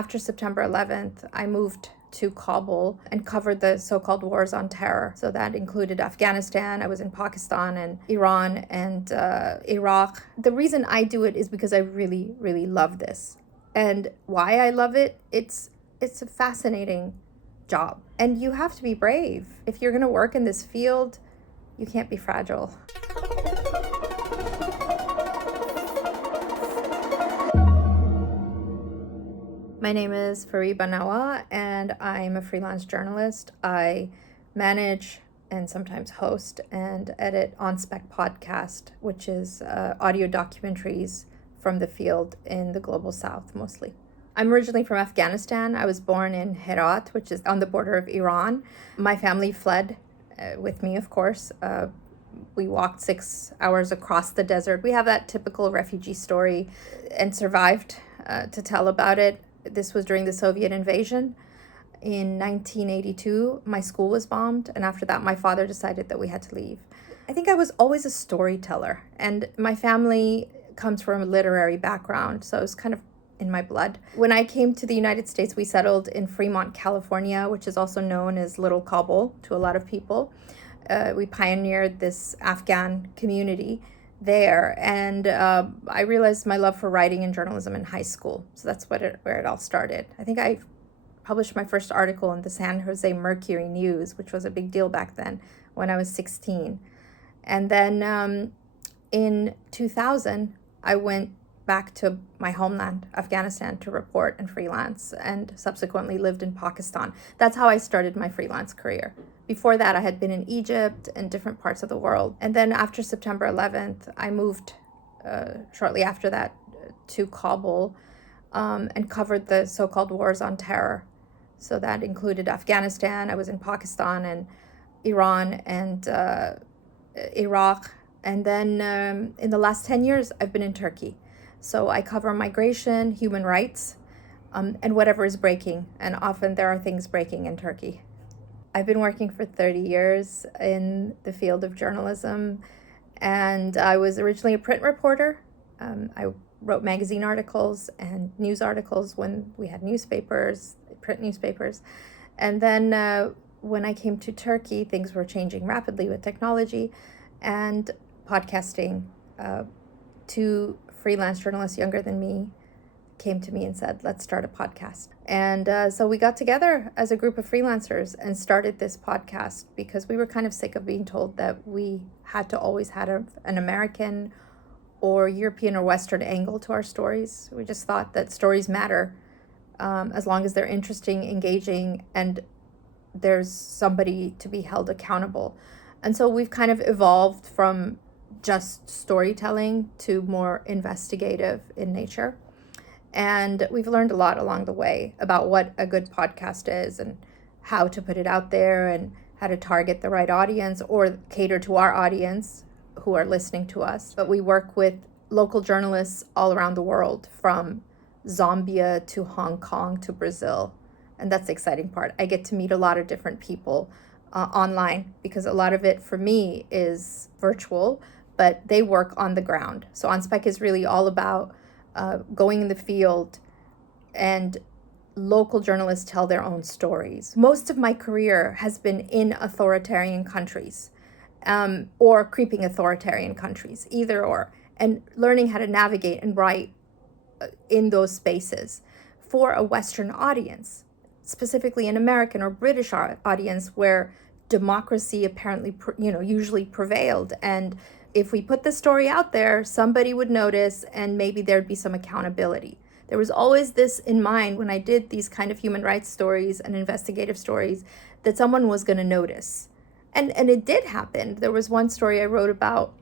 after September 11th, I moved to Kabul and covered the so-called wars on terror. So that included Afghanistan. I was in Pakistan and Iran and Iraq. The reason I do it is because I really, really love this. And why I love it, it's a fascinating job. And you have to be brave. If you're going to work in this field, you can't be fragile. My name is Fariba Nawa, and I'm a freelance journalist. I manage and sometimes host and edit OnSpec podcast, which is audio documentaries from the field in the global south mostly. I'm originally from Afghanistan. I was born in Herat, which is on the border of Iran. My family fled with me, of course. We walked 6 hours across the desert. We have that typical refugee story and survived to tell about it. This was during the Soviet invasion. In 1982, my school was bombed, and after that, my father decided that we had to leave. I think I was always a storyteller, and my family comes from a literary background, so it was kind of in my blood. When I came to the United States, we settled in Fremont, California, which is also known as Little Kabul to a lot of people. We pioneered this Afghan community there, and I realized my love for writing and journalism in high school. So that's where it all started. I think I published my first article in the San Jose Mercury News, which was a big deal back then when I was 16. And then in 2000, I went back to my homeland, Afghanistan, to report and freelance, and subsequently lived in Pakistan. That's how I started my freelance career. Before that, I had been in Egypt and different parts of the world. And then after September 11th, I moved shortly after that to Kabul and covered the so-called wars on terror. So that included Afghanistan. I was in Pakistan and Iran and Iraq. And then in the last 10 years, I've been in Turkey. So I cover migration, human rights, and whatever is breaking. And often there are things breaking in Turkey. I've been working for 30 years in the field of journalism, and I was originally a print reporter. I wrote magazine articles and news articles when we had newspapers, print newspapers. And then when I came to Turkey, things were changing rapidly with technology and podcasting. Two freelance journalists younger than me came to me and said, let's start a podcast. And so we got together as a group of freelancers and started this podcast because we were kind of sick of being told that we had to always have an American or European or Western angle to our stories. We just thought that stories matter as long as they're interesting, engaging, and there's somebody to be held accountable. And so we've kind of evolved from just storytelling to more investigative in nature. And we've learned a lot along the way about what a good podcast is and how to put it out there and how to target the right audience or cater to our audience who are listening to us. But we work with local journalists all around the world, from Zambia to Hong Kong to Brazil. And that's the exciting part. I get to meet a lot of different people online because a lot of it for me is virtual, but they work on the ground. So OnSpec is really all about going in the field, and local journalists tell their own stories. Most of my career has been in authoritarian countries or creeping authoritarian countries, either or, and learning how to navigate and write in those spaces for a Western audience, specifically an American or British audience where democracy apparently, usually prevailed. And if we put the story out there, somebody would notice and maybe there'd be some accountability. There was always this in mind when I did these kind of human rights stories and investigative stories, that someone was going to notice. And it did happen. There was one story I wrote about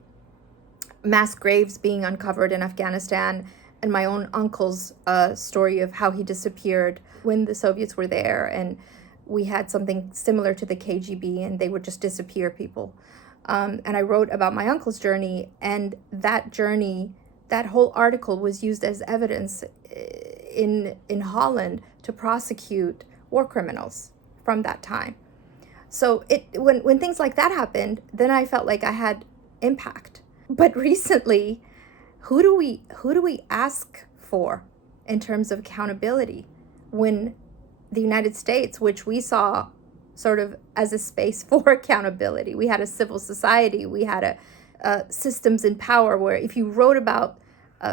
mass graves being uncovered in Afghanistan, and my own uncle's story of how he disappeared when the Soviets were there. And we had something similar to the KGB, and they would just disappear people. And I wrote about my uncle's journey, and that journey, that whole article was used as evidence in Holland to prosecute war criminals from that time. So when things like that happened, then I felt like I had impact. But recently, who do we ask for in terms of accountability? when the United States, which we saw sort of as a space for accountability, we had a civil society, we had systems in power where if you wrote about,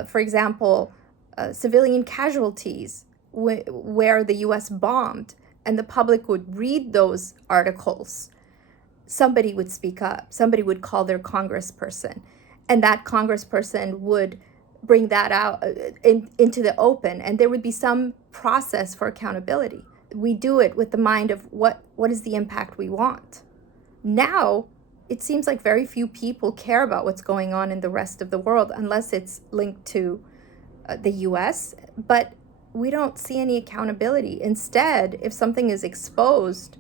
for example, civilian casualties where the US bombed, and the public would read those articles, somebody would speak up, somebody would call their congressperson, and that congressperson would bring that out into the open, and there would be some process for accountability. We do it with the mind of what is the impact we want. Now, it seems like very few people care about what's going on in the rest of the world unless it's linked to the US, but we don't see any accountability. Instead, if something is exposed,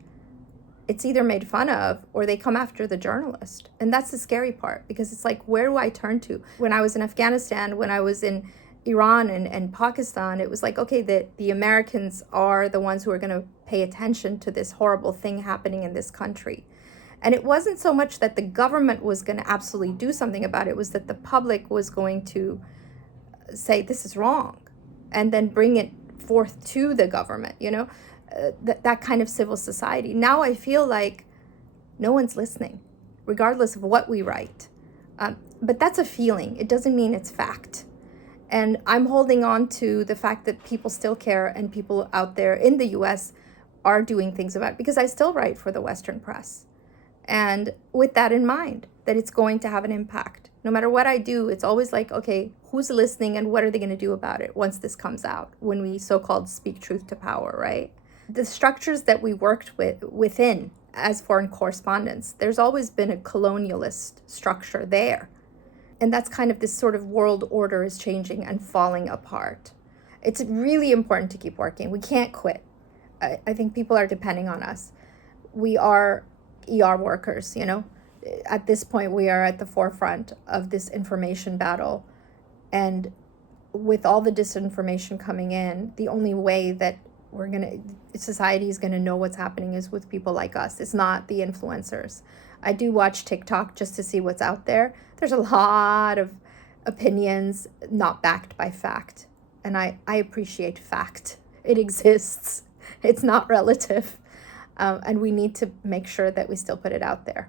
it's either made fun of or they come after the journalist. And that's the scary part, because it's like, where do I turn to? When I was in Afghanistan, when I was in Iran and Pakistan, it was like, okay, the Americans are the ones who are going to pay attention to this horrible thing happening in this country. And it wasn't so much that the government was going to absolutely do something about it, it was that the public was going to say, this is wrong, and then bring it forth to the government, that kind of civil society. Now I feel like no one's listening, regardless of what we write. But that's a feeling. It doesn't mean it's fact. And I'm holding on to the fact that people still care, and people out there in the US are doing things about it, because I still write for the Western press. And with that in mind, that it's going to have an impact. No matter what I do, it's always like, okay, who's listening and what are they going to do about it once this comes out, when we so-called speak truth to power, right? The structures that we worked within as foreign correspondents, there's always been a colonialist structure there. And that's kind of this sort of world order is changing and falling apart. It's really important to keep working. We can't quit. I think people are depending on us. We are ER workers, At this point, we are at the forefront of this information battle. And with all the disinformation coming in, the only way that society is gonna know what's happening is with people like us. It's not the influencers. I do watch TikTok just to see what's out there. There's a lot of opinions not backed by fact. And I appreciate fact. It exists. It's not relative. And we need to make sure that we still put it out there.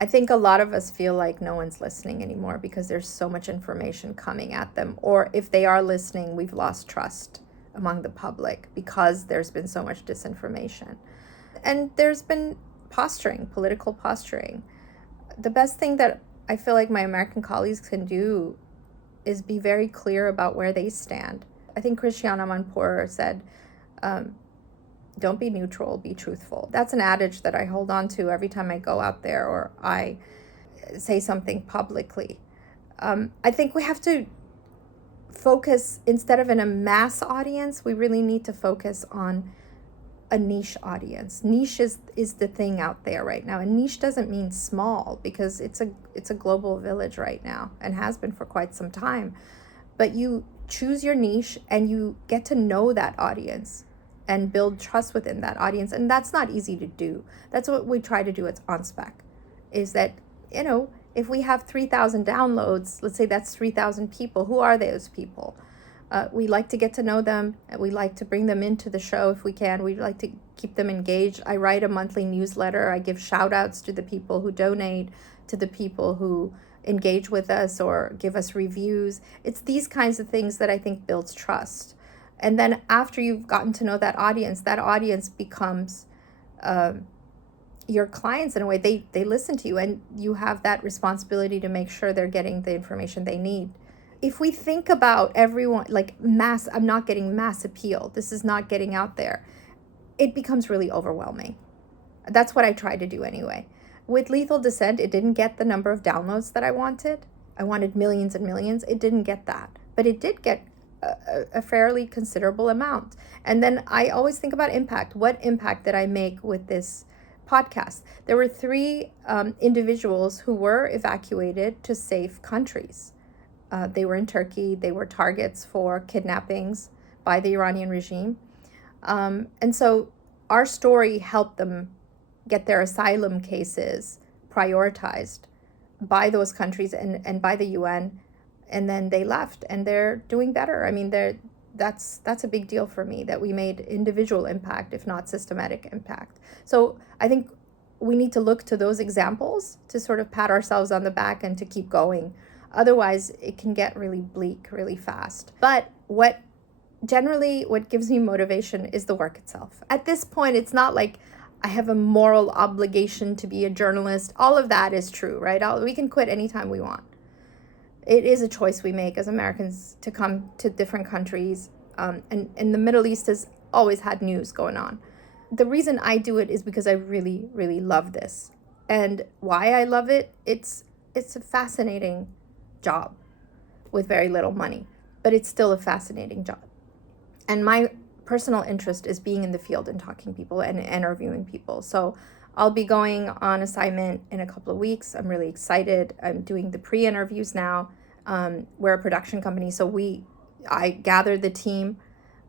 I think a lot of us feel like no one's listening anymore because there's so much information coming at them. Or if they are listening, we've lost trust among the public because there's been so much disinformation. And there's been posturing, political posturing. The best thing that I feel like my American colleagues can do is be very clear about where they stand. I think Christiane Amanpour said, don't be neutral, be truthful. That's an adage that I hold on to every time I go out there or I say something publicly. I think we have to focus, instead of in a mass audience, we really need to focus on a niche audience. Niche is the thing out there right now. And niche doesn't mean small, because it's a global village right now and has been for quite some time. But you choose your niche and you get to know that audience and build trust within that audience. And that's not easy to do. That's what we try to do at OnSpec, is that, if we have 3,000 downloads, let's say that's 3,000 people. Who are those people? We like to get to know them. We like to bring them into the show if we can. We like to keep them engaged. I write a monthly newsletter. I give shout outs to the people who donate, to the people who engage with us or give us reviews. It's these kinds of things that I think builds trust. And then after you've gotten to know that audience becomes your clients in a way. They listen to you, and you have that responsibility to make sure they're getting the information they need. If we think about everyone, like mass, I'm not getting mass appeal, this is not getting out there, it becomes really overwhelming. That's what I try to do anyway. With Lethal Descent, it didn't get the number of downloads that I wanted. I wanted millions and millions. It didn't get that. But it did get a fairly considerable amount. And then I always think about impact. What impact did I make with this podcast? There were 3 individuals who were evacuated to safe countries. They were in Turkey. They were targets for kidnappings by the Iranian regime. And so our story helped them get their asylum cases prioritized by those countries and by the UN. And then they left, and they're doing better. I mean, that's a big deal for me, that we made individual impact, if not systematic impact. So I think we need to look to those examples to sort of pat ourselves on the back and to keep going. Otherwise, it can get really bleak really fast. But what gives me motivation is the work itself. At this point, it's not like I have a moral obligation to be a journalist. All of that is true, right? We can quit anytime we want. It is a choice we make as Americans to come to different countries. And the Middle East has always had news going on. The reason I do it is because I really, really love this. And why I love it, it's a fascinating job with very little money, but it's still a fascinating job. And my personal interest is being in the field and talking to people and interviewing people. So I'll be going on assignment in a couple of weeks. I'm really excited. I'm doing the pre-interviews now. We're a production company, so I gathered the team,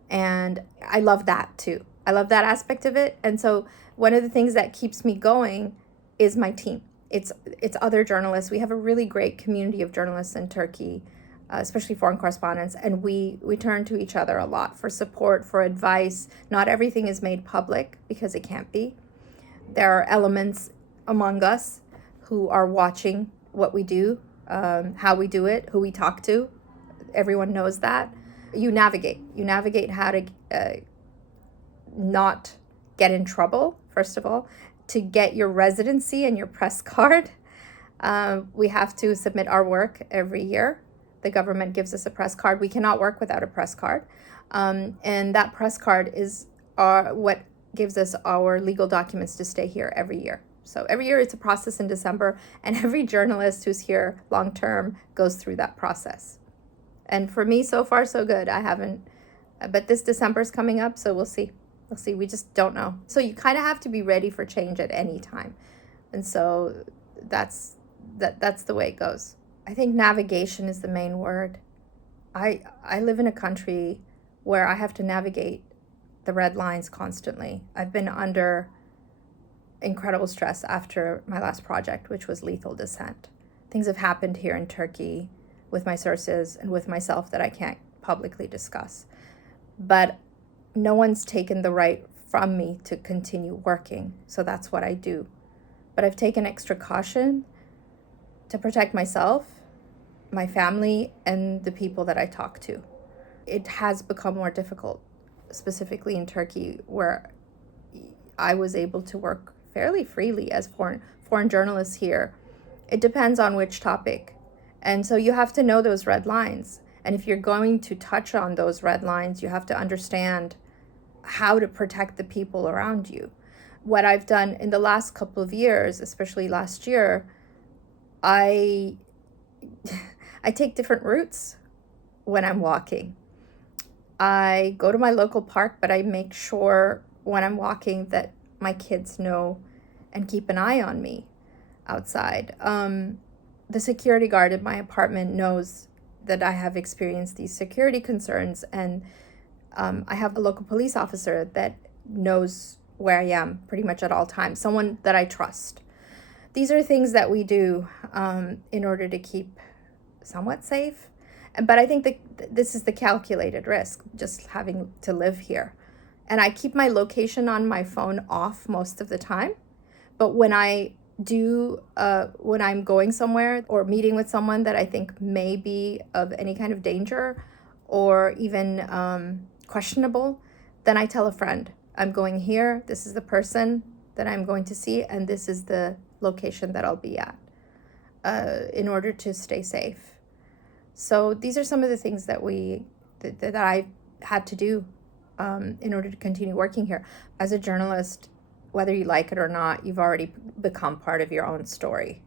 and I love that too. I love that aspect of it. And so one of the things that keeps me going is my team. It's other journalists. We have a really great community of journalists in Turkey, especially foreign correspondents, and we turn to each other a lot for support, for advice. Not everything is made public because it can't be. There are elements among us who are watching what we do, how we do it, who we talk to. Everyone knows that. You navigate how to not get in trouble, first of all, to get your residency and your press card. We have to submit our work every year. The government gives us a press card. We cannot work without a press card. And that press card is what gives us our legal documents to stay here every year. So every year it's a process in December, and every journalist who's here long term goes through that process. And for me, so far, so good. I haven't, but this December is coming up, so we'll see. We'll see. We just don't know. So you kind of have to be ready for change at any time. And so that's the way it goes. I think navigation is the main word. I live in a country where I have to navigate the red lines constantly. I've been under incredible stress after my last project, which was Lethal Descent. Things have happened here in Turkey with my sources and with myself that I can't publicly discuss. But no one's taken the right from me to continue working, so that's what I do. But I've taken extra caution to protect myself, my family, and the people that I talk to. It has become more difficult, specifically in Turkey, where I was able to work fairly freely as foreign journalists here. It depends on which topic. And so you have to know those red lines. And if you're going to touch on those red lines, you have to understand how to protect the people around you. What I've done in the last couple of years, especially last year, I take different routes when I'm walking. I go to my local park, but I make sure when I'm walking that my kids know and keep an eye on me outside. The security guard at my apartment knows that I have experienced these security concerns, and I have a local police officer that knows where I am pretty much at all times, someone that I trust. These are things that we do in order to keep somewhat safe. But I think that this is the calculated risk, just having to live here. And I keep my location on my phone off most of the time. But when I'm going somewhere or meeting with someone that I think may be of any kind of danger or even questionable, then I tell a friend, I'm going here, this is the person that I'm going to see, and this is the location that I'll be at in order to stay safe. So these are some of the things that that I had to do in order to continue working here. As a journalist, whether you like it or not, you've already become part of your own story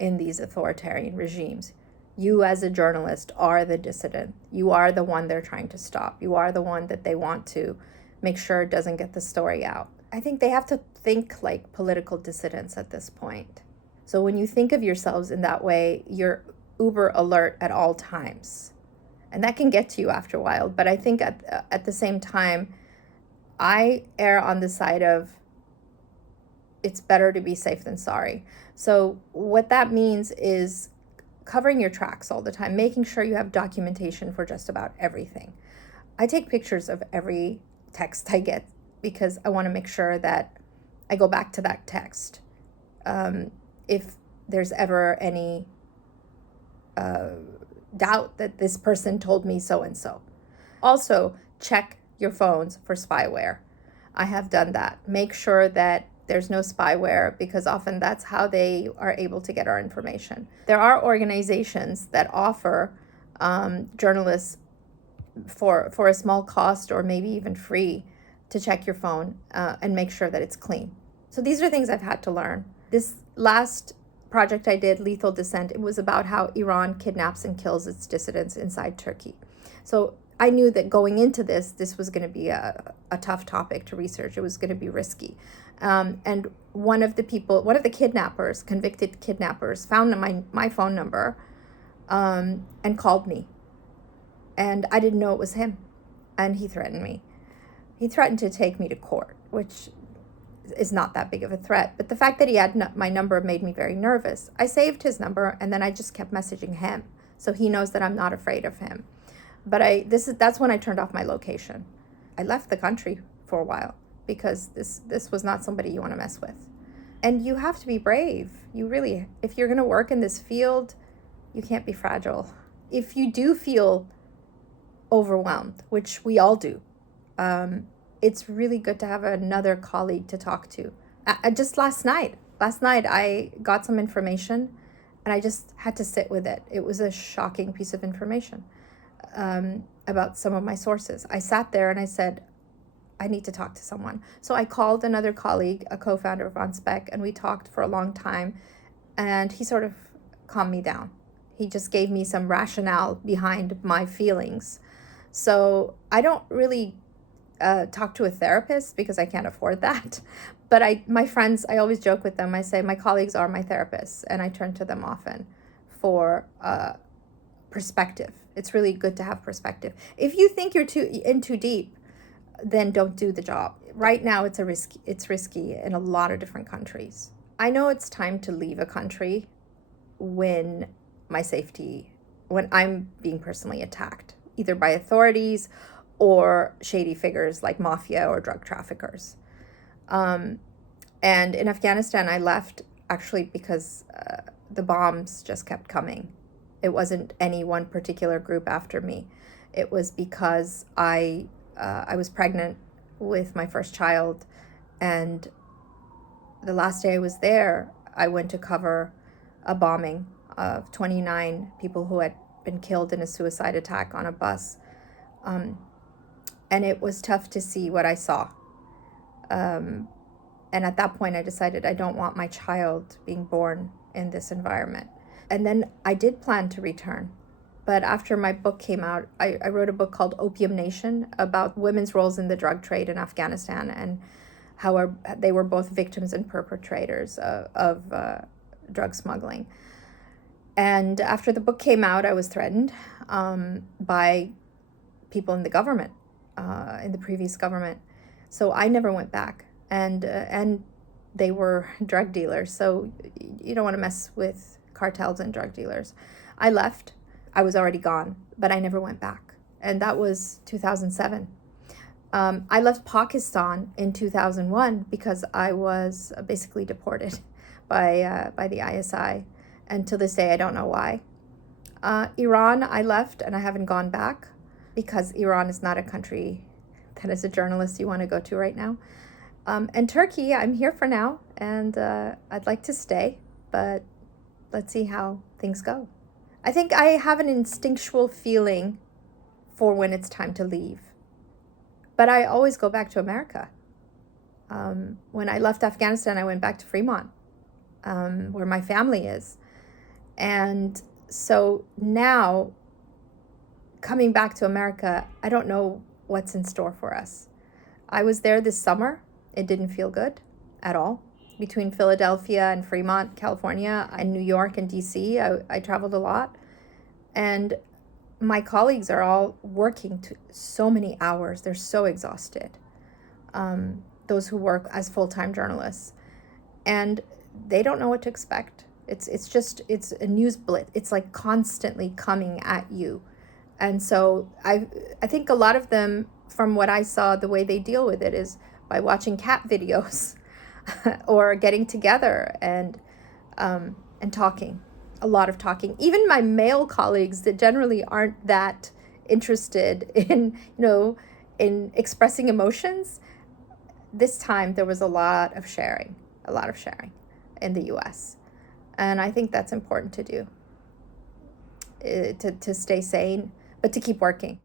in these authoritarian regimes. You as a journalist are the dissident. You are the one they're trying to stop. You are the one that they want to make sure doesn't get the story out. I think they have to think like political dissidents at this point. So when you think of yourselves in that way, you're uber alert at all times. And that can get to you after a while. But I think at the same time, I err on the side of it's better to be safe than sorry. So what that means is covering your tracks all the time, making sure you have documentation for just about everything. I take pictures of every text I get because I want to make sure that I go back to that text. If there's ever any doubt that this person told me so and so. Also, check your phones for spyware. I have done that. Make sure that there's no spyware because often that's how they are able to get our information. There are organizations that offer journalists for a small cost or maybe even free to check your phone and make sure that it's clean. So these are things I've had to learn. This last project I did, Lethal Descent, it was about how Iran kidnaps and kills its dissidents inside Turkey. So I knew that going into this was going to be a tough topic to research. It was going to be risky. And one of the kidnappers, convicted kidnappers, found my phone number and called me. And I didn't know it was him. And he threatened me. He threatened to take me to court, which is not that big of a threat. But the fact that he had my number made me very nervous. I saved his number and then I just kept messaging him. So he knows that I'm not afraid of him. But that's when I turned off my location. I left the country for a while because this was not somebody you want to mess with. And you have to be brave. If you're going to work in this field, you can't be fragile. If you do feel overwhelmed, which we all do, it's really good to have another colleague to talk to. Just last night I got some information and I just had to sit with it. It was a shocking piece of information about some of my sources. I sat there and I said, I need to talk to someone. So I called another colleague, a co-founder of OnSpec, and we talked for a long time and he sort of calmed me down. He just gave me some rationale behind my feelings. So I don't really talk to a therapist because I can't afford that. But my friends, I always joke with them. I say my colleagues are my therapists and I turn to them often for perspective. It's really good to have perspective. If you think you're too deep, then don't do the job. Right now it's risky in a lot of different countries. I know it's time to leave a country when I'm being personally attacked, either by authorities or shady figures like mafia or drug traffickers. And in Afghanistan, I left actually because the bombs just kept coming. It wasn't any one particular group after me. It was because I was pregnant with my first child, and the last day I was there, I went to cover a bombing of 29 people who had been killed in a suicide attack on a bus. And it was tough to see what I saw. And at that point, I decided I don't want my child being born in this environment. And then I did plan to return. But after my book came out, I wrote a book called Opium Nation about women's roles in the drug trade in Afghanistan and how they were both victims and perpetrators of drug smuggling. And after the book came out, I was threatened by people in the government, in the previous government. So I never went back. And they were drug dealers. So you don't want to mess with cartels and drug dealers. I left. I was already gone, but I never went back. And that was 2007. I left Pakistan in 2001 because I was basically deported by the ISI. And to this day, I don't know why. Iran, I left and I haven't gone back because Iran is not a country that as a journalist you want to go to right now. And Turkey, I'm here for now and I'd like to stay, but let's see how things go. I think I have an instinctual feeling for when it's time to leave. But I always go back to America. When I left Afghanistan, I went back to Fremont, where my family is. And so now, coming back to America, I don't know what's in store for us. I was there this summer. It didn't feel good at all. Between Philadelphia and Fremont, California, and New York and DC, I traveled a lot. And my colleagues are all working to so many hours. They're so exhausted, those who work as full-time journalists. And they don't know what to expect. It's a news blitz. It's like constantly coming at you. And so I think a lot of them, from what I saw, the way they deal with it is by watching cat videos or getting together and talking, a lot of talking. Even my male colleagues that generally aren't that interested in, in expressing emotions, this time there was a lot of sharing in the US. And I think that's important to do, to stay sane, but to keep working.